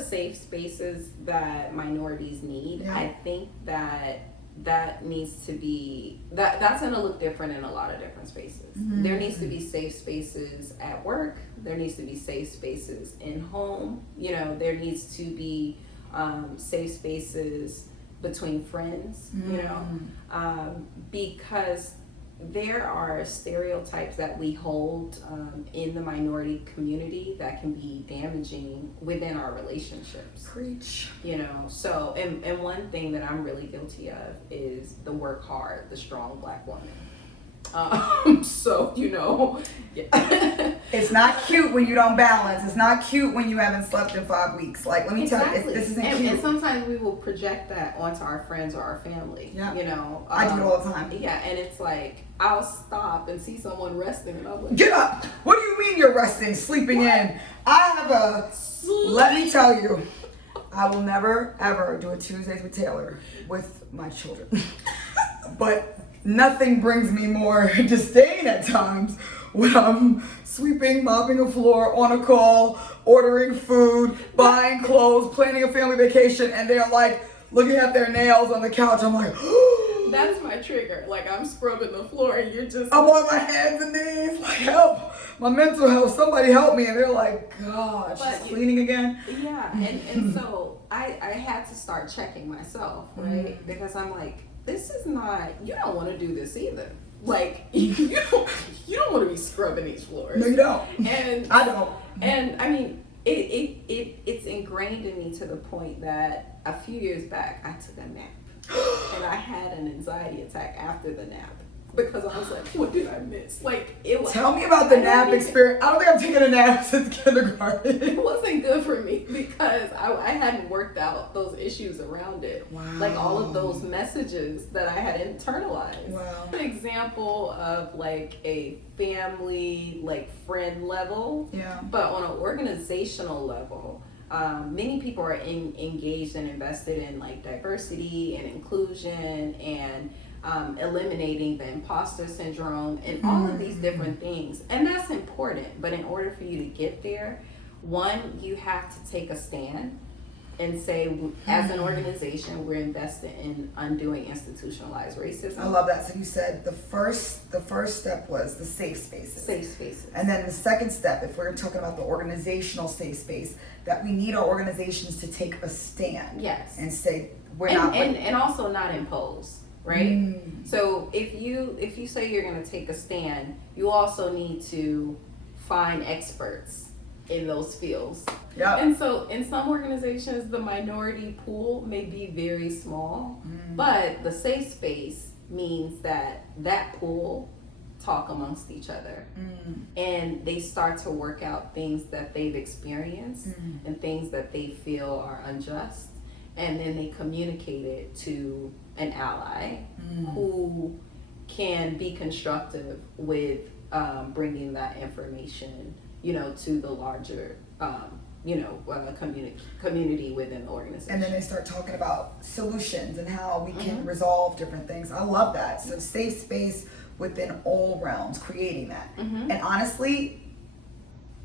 the safe spaces that minorities need, Yeah. I think that needs to be, that's going to look different in a lot of different spaces. Mm-hmm. There needs to be safe spaces at work. There needs to be safe spaces in home. You know, there needs to be safe spaces between friends, you know, because there are stereotypes that we hold in the minority community that can be damaging within our relationships. Preach. You know, so, and one thing that I'm really guilty of is the work hard, the strong Black woman. So, you know, yeah. It's not cute when you don't balance. It's not cute when you haven't slept in 5 weeks. Like, let me tell you, this isn't cute. And sometimes we will project that onto our friends or our family. Yeah. You know, I do it all the time. Yeah, and it's like, I'll stop and see someone resting and I'm like, get up. What do you mean you're resting, sleeping in? I have let me tell you, I will never, ever do a Tuesdays with Taylor with my children. But nothing brings me more disdain at times when I'm sweeping, mopping a floor, on a call, ordering food, buying clothes, planning a family vacation, and they're like looking at their nails on the couch. I'm like, that's my trigger. Like, I'm scrubbing the floor and you're just, I'm on my hands and knees, like, help, my mental health, somebody help me. And they're like, God, she's cleaning again. Yeah, and so I had to start checking myself, right? Because I'm like, this is not, you don't want to do this either. Like, you don't want to be scrubbing these floors. No, you don't. And I don't. And I mean, it's ingrained in me to the point that a few years back I took a nap and I had an anxiety attack after the nap because I was like, what did I miss? Like, it was. Tell me about the nap experience. I don't think I've taken a nap since kindergarten. It wasn't good for me because I hadn't worked out those issues around it. Wow. Like all of those messages that I had internalized. Wow. An example of like a family, like friend level. Yeah. But on an organizational level, many people are engaged and invested in like diversity and inclusion and eliminating the imposter syndrome and all of these different things. And that's important. But in order for you to get there, one, you have to take a stand and say, as an organization, we're invested in undoing institutionalized racism. I love that. So you said the first step was the safe spaces. Safe spaces. And then the second step, if we're talking about the organizational safe space, that we need our organizations to take a stand. Yes. And say and also not impose. Right? So if you say you're going to take a stand, you also need to find experts in those fields. Yeah. And so in some organizations, the minority pool may be very small, but the safe space means that pool talk amongst each other and they start to work out things that they've experienced and things that they feel are unjust. And then they communicate it to an ally who can be constructive with bringing that information, you know, to the larger, community within the organization. And then they start talking about solutions and how we can resolve different things. I love that. So safe space within all realms, creating that. And honestly,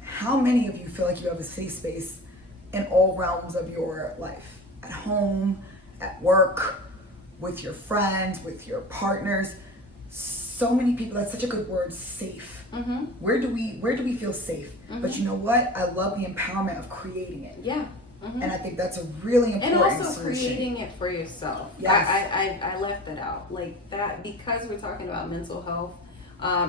how many of you feel like you have a safe space in all realms of your life? At home, at work, with your friends, with your partners. So many people, that's such a good word, safe. Where do we feel safe? But you know what? I love the empowerment of creating it. Yeah. And I think that's a really important and also solution. Creating it for yourself. Yes. I left that out. Like that, because we're talking about mental health,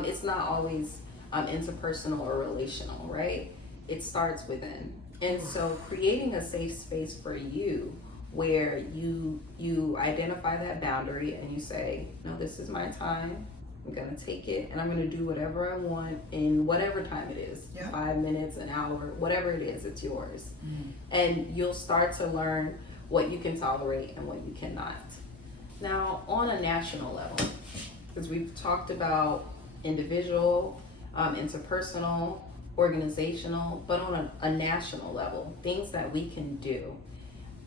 it's not always interpersonal or relational, right? It starts within. And so creating a safe space for you where you identify that boundary and you say, no, this is my time. I'm going to take it and I'm going to do whatever I want in whatever time it is. 5 minutes, an hour, whatever it is, it's yours. And you'll start to learn what you can tolerate and what you cannot. Now, on a national level, because we've talked about individual, interpersonal, organizational, but on a national level, things that we can do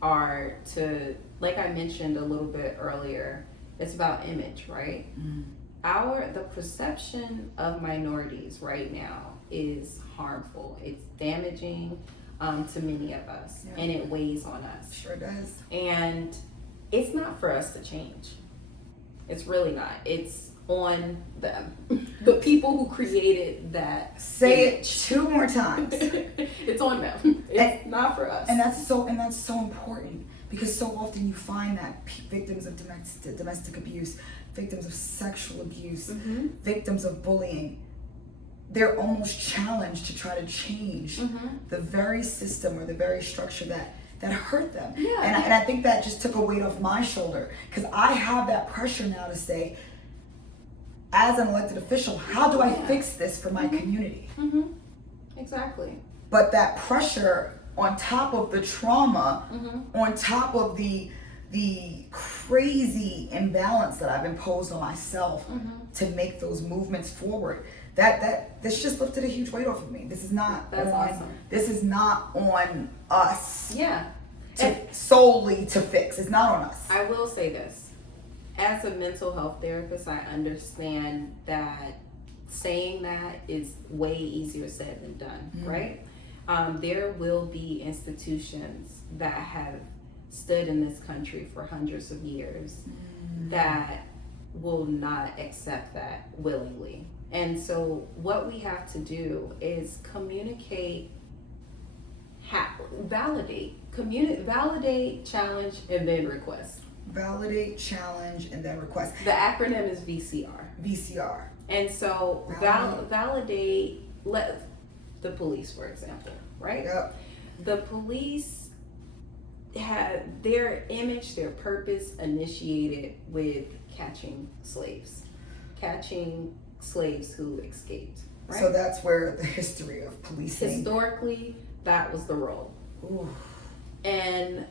are to, like I mentioned a little bit earlier, it's about image, right? The perception of minorities right now is harmful. It's damaging. to many of us, Yeah. and it weighs on us. Sure does. And it's not for us to change. It's really not. It's on them. The people who created that. Say it 2 more times. It's on them. It's not for us. And that's so important, because so often you find that victims of domestic abuse, victims of sexual abuse, victims of bullying, they're almost challenged to try to change the very system or the very structure that hurt them. Yeah. And I think that just took a weight off my shoulder, because I have that pressure now to say, as an elected official, how do I fix this for my community? Exactly. But that pressure on top of the trauma, on top of the crazy imbalance that I've imposed on myself to make those movements forward, this just lifted a huge weight off of me. This is not awesome. This is not on us. Yeah. Solely to fix. It's not on us. I will say this. As a mental health therapist, I understand that saying that is way easier said than done, right? There will be institutions that have stood in this country for hundreds of years that will not accept that willingly. And so what we have to do is communicate, validate, challenge, and then request. Validate, challenge, and then request. The acronym is VCR. VCR. And so validate, let the police, for example, right? Yep. The police had their image, their purpose initiated with catching slaves who escaped, right? So that's where the history of policing. Historically, that was the role. Ooh. And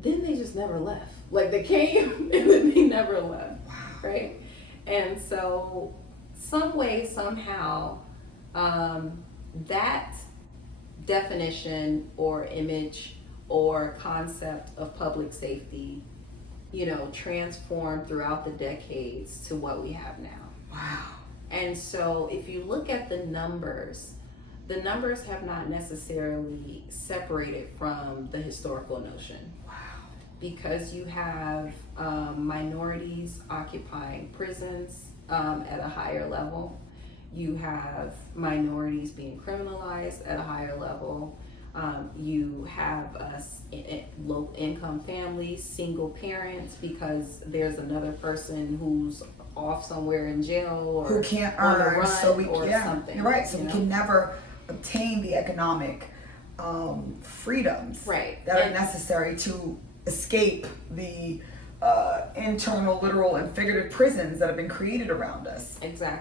then they just never left. Like, they came and then they never left. Wow. Right? And so some way, somehow, that definition or image or concept of public safety, transformed throughout the decades to what we have now. Wow. And so if you look at the numbers have not necessarily separated from the historical notion. Wow. Because you have minorities occupying prisons at a higher level. You have minorities being criminalized at a higher level. You have low income families, single parents, because there's another person who's off somewhere in jail or who can't on the earn, run so we or something. You're right. So we can never obtain the economic freedoms that are necessary to escape the internal, literal, and figurative prisons that have been created around us. Exactly.